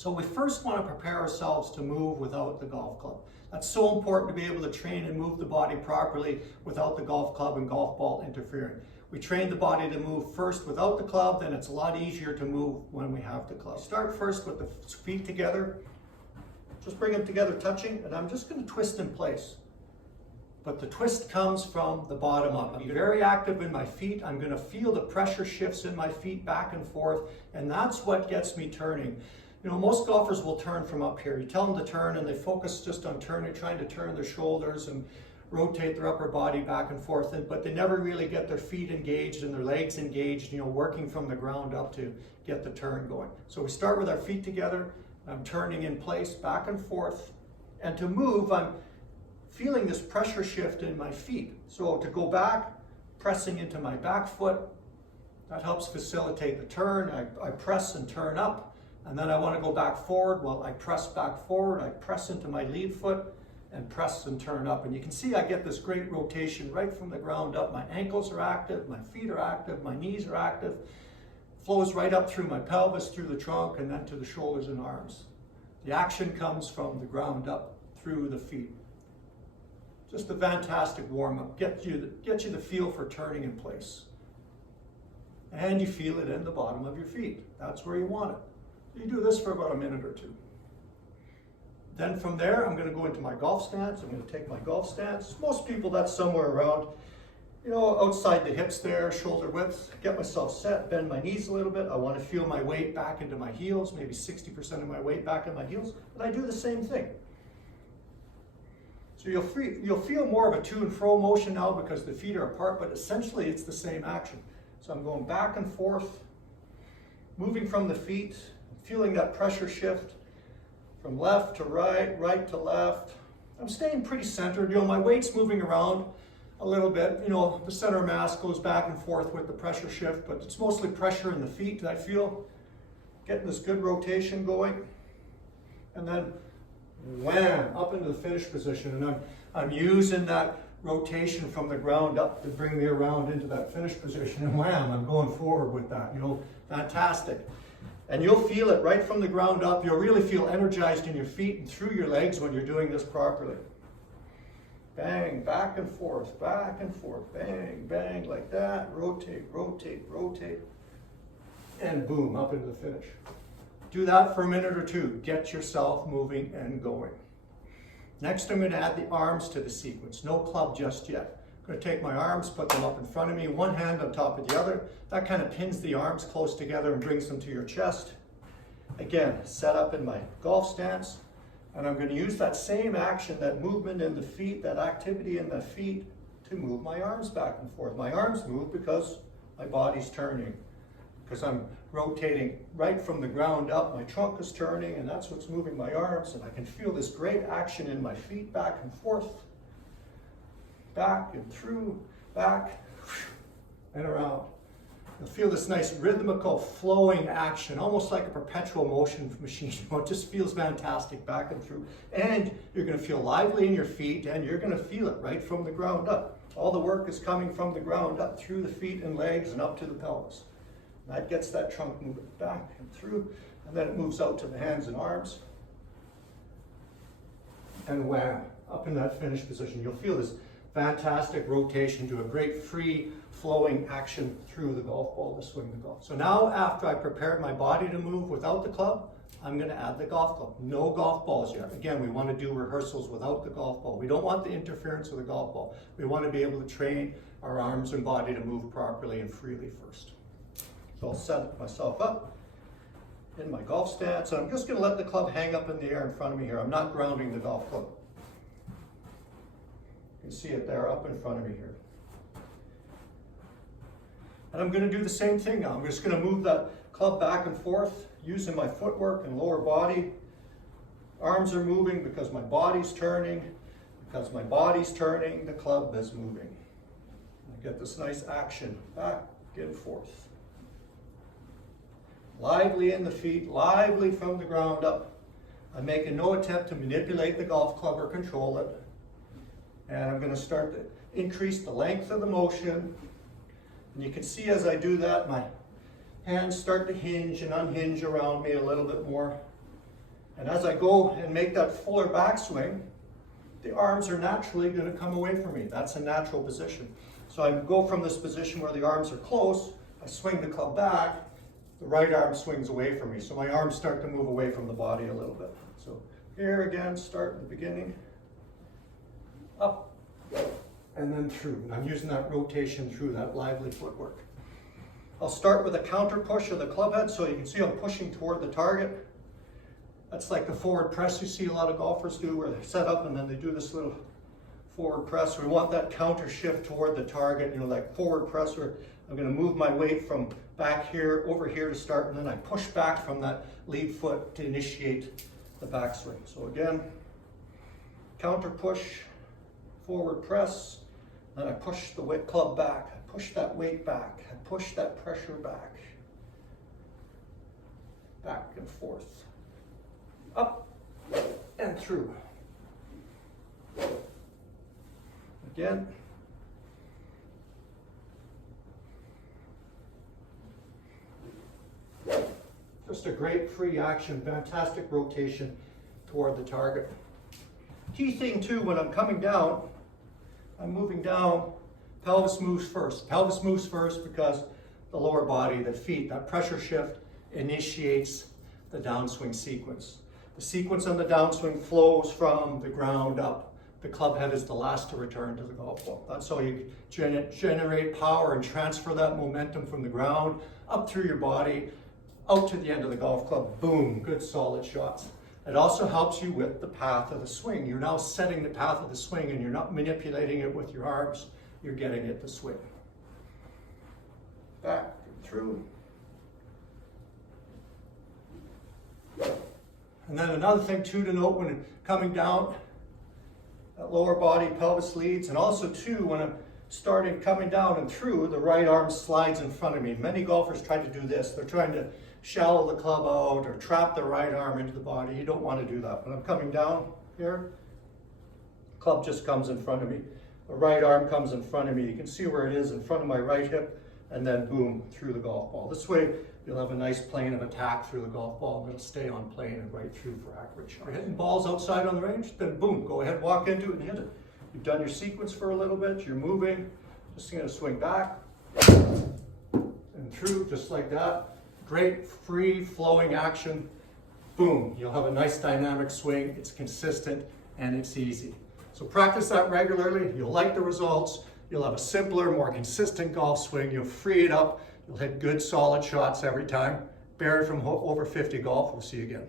So we first want to prepare ourselves to move without the golf club. That's so important to be able to train and move the body properly without the golf club and golf ball interfering. We train the body to move first without the club, then it's a lot easier to move when we have the club. Start first with the feet together. Just bring them together touching, and I'm just going to twist in place. But the twist comes from the bottom up. I'm very active in my feet. I'm going to feel the pressure shifts in my feet back and forth, and that's what gets me turning. You know, most golfers will turn from up here. You tell them to turn and they focus just on turning, trying to turn their shoulders and rotate their upper body back and forth, but they never really get their feet engaged and their legs engaged, you know, working from the ground up to get the turn going. So we start with our feet together. I'm turning in place back and forth. And to move, I'm feeling this pressure shift in my feet. So to go back, pressing into my back foot, that helps facilitate the turn. I press and turn up. And then I want to go back forward. Well, I press back forward, I press into my lead foot and press and turn up. And you can see I get this great rotation right from the ground up. My ankles are active, my feet are active, my knees are active. Flows right up through my pelvis, through the trunk, and then to the shoulders and arms. The action comes from the ground up through the feet. Just a fantastic warm-up. Get you the feel for turning in place. And you feel it in the bottom of your feet. That's where you want it. You do this for about a minute or two. Then from there, I'm going to go into my golf stance. I'm going to take my golf stance. Most people, that's somewhere around, you know, outside the hips there, shoulder width. Get myself set, bend my knees a little bit. I want to feel my weight back into my heels, maybe 60% of my weight back in my heels. But I do the same thing. So you'll feel more of a to and fro motion now because the feet are apart, but essentially it's the same action. So I'm going back and forth, moving from the feet, feeling that pressure shift from left to right, right to left. I'm staying pretty centered. You know, my weight's moving around a little bit. You know, the center of mass goes back and forth with the pressure shift, but it's mostly pressure in the feet that I feel. Getting this good rotation going. And then wham, up into the finish position. And I'm using that rotation from the ground up to bring me around into that finish position. And wham, I'm going forward with that. You know, fantastic. And you'll feel it right from the ground up. You'll really feel energized in your feet and through your legs when you're doing this properly. Bang, back and forth, bang, bang, like that. Rotate, rotate, rotate. And boom, up into the finish. Do that for a minute or two. Get yourself moving and going. Next, I'm going to add the arms to the sequence. No club just yet. I'm going to take my arms, put them up in front of me, one hand on top of the other. That kind of pins the arms close together and brings them to your chest. Again, set up in my golf stance. And I'm going to use that same action, that movement in the feet, that activity in the feet to move my arms back and forth. My arms move because my body's turning, because I'm rotating right from the ground up. My trunk is turning, and that's what's moving my arms. And I can feel this great action in my feet back and forth. Back and through, back and around. You'll feel this nice rhythmical flowing action, almost like a perpetual motion machine. It just feels fantastic back and through. And you're going to feel lively in your feet, and you're going to feel it right from the ground up. All the work is coming from the ground up through the feet and legs and up to the pelvis. And that gets that trunk moving back and through, and then it moves out to the hands and arms. And wham, up in that finish position. You'll feel this fantastic rotation to a great free flowing action through the golf ball to swing the golf. So now after I prepared my body to move without the club, I'm going to add the golf club. No golf balls yet. Again, we want to do rehearsals without the golf ball. We don't want the interference of the golf ball. We want to be able to train our arms and body to move properly and freely first. So I'll set myself up in my golf stance. I'm just going to let the club hang up in the air in front of me here. I'm not grounding the golf club. You can see it there up in front of me here. And I'm going to do the same thing now. I'm just going to move that club back and forth using my footwork and lower body. Arms are moving because my body's turning. Because my body's turning, the club is moving. I get this nice action back and forth. Lively in the feet, lively from the ground up. I'm making no attempt to manipulate the golf club or control it. And I'm going to start to increase the length of the motion. And you can see as I do that, my hands start to hinge and unhinge around me a little bit more. And as I go and make that fuller backswing, the arms are naturally going to come away from me. That's a natural position. So I go from this position where the arms are close, I swing the club back, the right arm swings away from me. So my arms start to move away from the body a little bit. So here again, start at the beginning, up, and then through. And I'm using that rotation through, that lively footwork. I'll start with a counter push of the club head, so you can see I'm pushing toward the target. That's like the forward press you see a lot of golfers do, where they set up and then they do this little forward press. We want that counter shift toward the target, you know, like forward press, where I'm going to move my weight from back here, over here to start, and then I push back from that lead foot to initiate the backswing. So again, counter push, forward press, then I push the weight club back, I push that weight back, I push that pressure back and forth, up and through. Again. Just a great free action, fantastic rotation toward the target. Key thing too, when I'm coming down, I'm moving down, pelvis moves first. Pelvis moves first because the lower body, the feet, that pressure shift initiates the downswing sequence. The sequence on the downswing flows from the ground up. The club head is the last to return to the golf ball. That's how you generate power and transfer that momentum from the ground up through your body, out to the end of the golf club. Boom, good solid shots. It also helps you with the path of the swing. You're now setting the path of the swing and you're not manipulating it with your arms. You're getting it to swing. Back and through. And then another thing too to note when coming down, that lower body pelvis leads, and also too when I'm starting coming down and through, the right arm slides in front of me. Many golfers try to do this. They're trying to shallow the club out or trap the right arm into the body. You don't want to do that. When I'm coming down here, club just comes in front of me. The right arm comes in front of me. You can see where it is in front of my right hip, and then boom, through the golf ball. This way, you'll have a nice plane of attack through the golf ball, and it'll stay on plane and right through for accurate shot. You're hitting balls outside on the range, then boom, go ahead, walk into it and hit it. You've done your sequence for a little bit, you're moving, just gonna swing back and through, just like that. Great, free, flowing action. Boom, you'll have a nice dynamic swing, it's consistent, and it's easy. So practice that regularly, you'll like the results, you'll have a simpler, more consistent golf swing, you'll free it up, you'll hit good, solid shots every time. Barry from Over 50 Golf, we'll see you again.